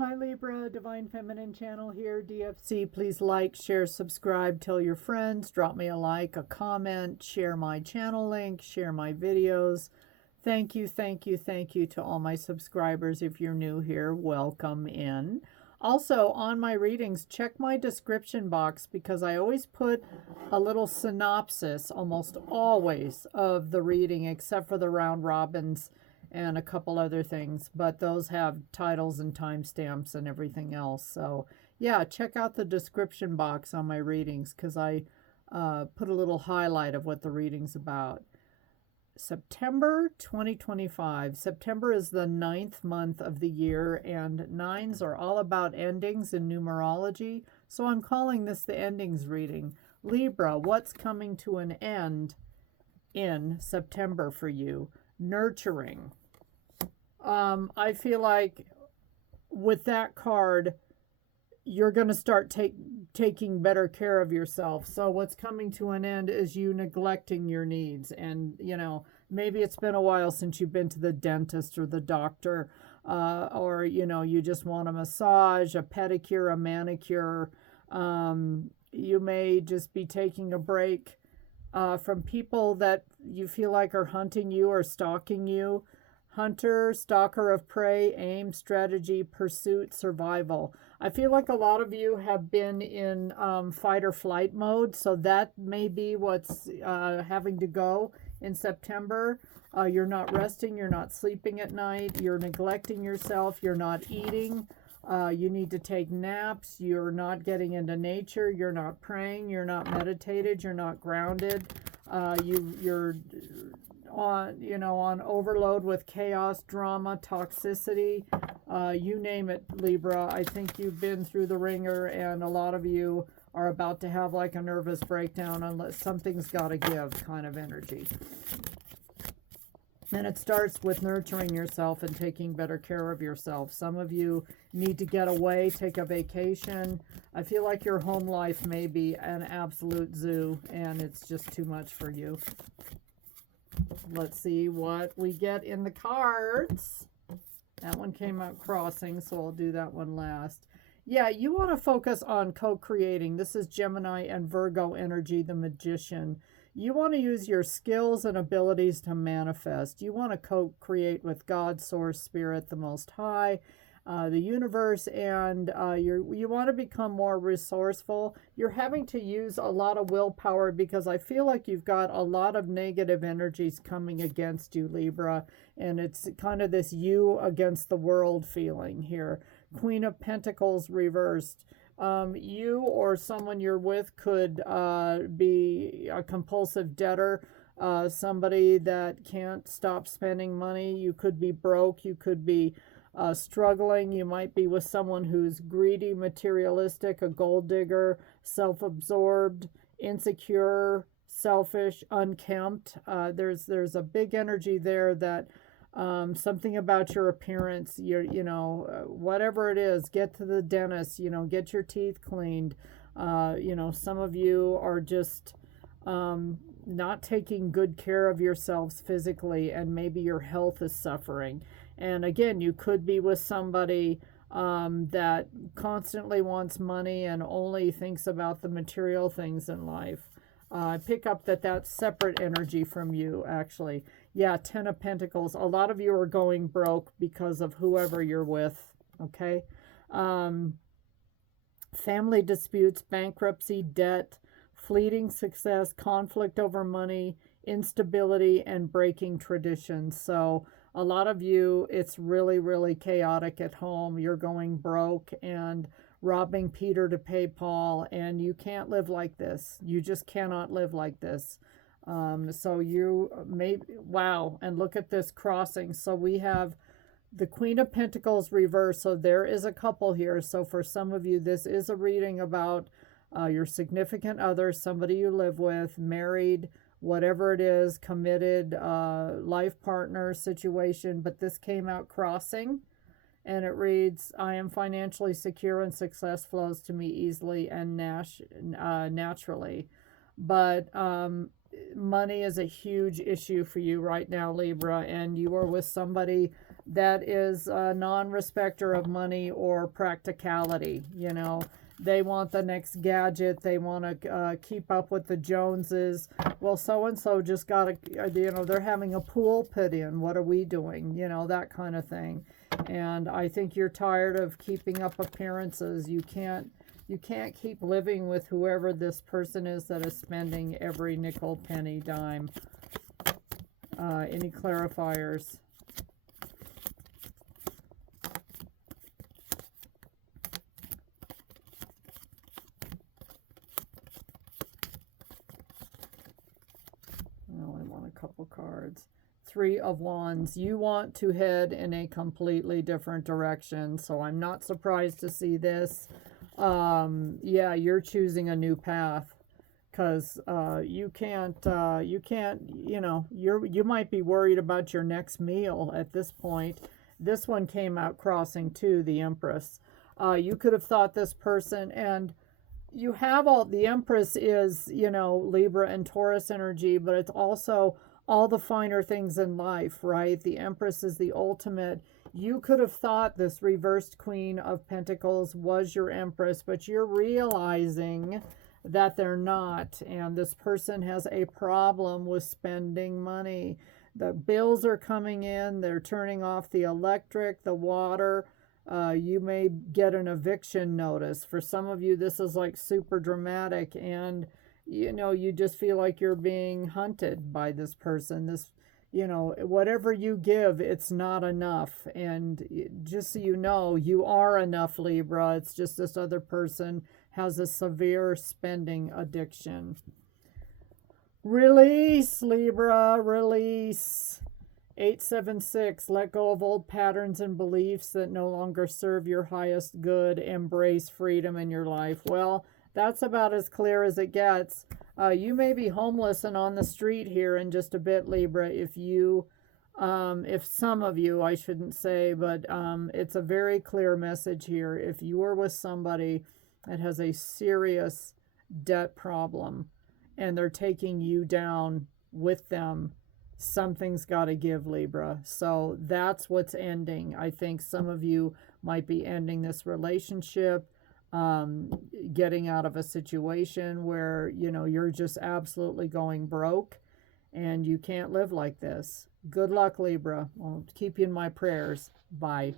Hi Libra, Divine Feminine Channel here, DFC. Please like, share, subscribe, tell your friends, drop me a like, a comment, share my channel link, share my videos. Thank you, thank you, thank you to all my subscribers. If you're new here, welcome in. Also, on my readings, check my description box because I always put a little synopsis, almost always, of the reading, except for the round robins and a couple other things, but those have titles and timestamps and everything else. So yeah, check out the description box on my readings because I put a little highlight of what the reading's about. September 2025. September is the 9th month of the year, and 9s are all about endings in numerology. So I'm calling this the endings reading. Libra, what's coming to an end in September for you? Nurturing. I feel like with that card, you're going to start taking better care of yourself. So what's coming to an end is you neglecting your needs. And, you know, maybe it's been a while since you've been to the dentist or the doctor, or, you know, you just want a massage, a pedicure, a manicure. You may just be taking a break from people that you feel like are hunting you or stalking you. Hunter, stalker of prey, aim, strategy, pursuit, survival. I feel like a lot of you have been in fight or flight mode, so that may be what's having to go in September. You're not resting, you're not sleeping at night, you're neglecting yourself, you're not eating. You need to take naps, you're not getting into nature, you're not praying, you're not meditated, you're not grounded. You're on overload with chaos, drama, toxicity, you name it, Libra. I think you've been through the ringer, and a lot of you are about to have like a nervous breakdown unless something's got to give kind of energy. And it starts with nurturing yourself and taking better care of yourself. Some of you need to get away, take a vacation. I feel like your home life may be an absolute zoo, and it's just too much for you. Let's see what we get in the cards. That one came out crossing, so I'll do that one last. Yeah, you want to focus on co-creating. This is Gemini and Virgo energy, the Magician. You want to use your skills and abilities to manifest. You want to co-create with God, Source, Spirit, the Most High, the universe, and you want to become more resourceful. You're having to use a lot of willpower because I feel like you've got a lot of negative energies coming against you, Libra, and it's kind of this you against the world feeling here. Queen of Pentacles reversed. You or someone you're with could be a compulsive debtor, somebody that can't stop spending money. You could be broke. You could be struggling. You might be with someone who's greedy, materialistic, a gold digger, self-absorbed, insecure, selfish, unkempt. There's a big energy there that something about your appearance, whatever it is, get to the dentist, get your teeth cleaned. Some of you are just not taking good care of yourselves physically, and maybe your health is suffering. And again, you could be with somebody that constantly wants money and only thinks about the material things in life. I pick up that that's separate energy from you, actually. Yeah, Ten of Pentacles. A lot of you are going broke because of whoever you're with, okay? Family disputes, bankruptcy, debt, fleeting success, conflict over money, instability, and breaking traditions. So a lot of you, it's really, really chaotic at home. You're going broke and robbing Peter to pay Paul, and you can't live like this. You just cannot live like this. So you may, wow, and look at this crossing. So we have the Queen of Pentacles reversed. So there is a couple here. So for some of you, this is a reading about your significant other, somebody you live with, married, whatever it is, committed, life partner situation. But this came out crossing. And it reads, I am financially secure and success flows to me easily and naturally. But money is a huge issue for you right now, Libra, and you are with somebody that is a non-respecter of money or practicality. You know, they want the next gadget. They want to keep up with the Joneses. Well, so-and-so just got a, you know, they're having a pool put in. What are we doing? You know, that kind of thing. And I think you're tired of keeping up appearances. You can't keep living with whoever this person is that is spending every nickel, penny, dime. Any clarifiers? I only want a couple cards. Three of Wands. You want to head in a completely different direction, so I'm not surprised to see this. Yeah, you're choosing a new path, because you can't, you know, you might be worried about your next meal at this point. This one came out crossing too, the Empress. You could have thought this person, and you have all, the Empress is, you know, Libra and Taurus energy, but it's also all the finer things in life, right? The Empress is the ultimate. You could have thought this reversed Queen of Pentacles was your Empress, but you're realizing that they're not, and this person has a problem with spending money. The bills are coming in, they're turning off the electric, the water. You may get an eviction notice. For some of you, this is like super dramatic, and you know, you just feel like you're being hunted by this person. This, you know, whatever you give, it's not enough. And just so you know, you are enough, Libra. It's just this other person has a severe spending addiction. Release, Libra, release. 876, let go of old patterns and beliefs that no longer serve your highest good. Embrace freedom in your life. Well, that's about as clear as it gets. You may be homeless and on the street here in just a bit, Libra, if some of you, I shouldn't say, but it's a very clear message here. If you are with somebody that has a serious debt problem and they're taking you down with them, something's got to give, Libra. So that's what's ending. I think some of you might be ending this relationship, getting out of a situation where, you know, you're just absolutely going broke and you can't live like this. Good luck, Libra. I'll keep you in my prayers. Bye.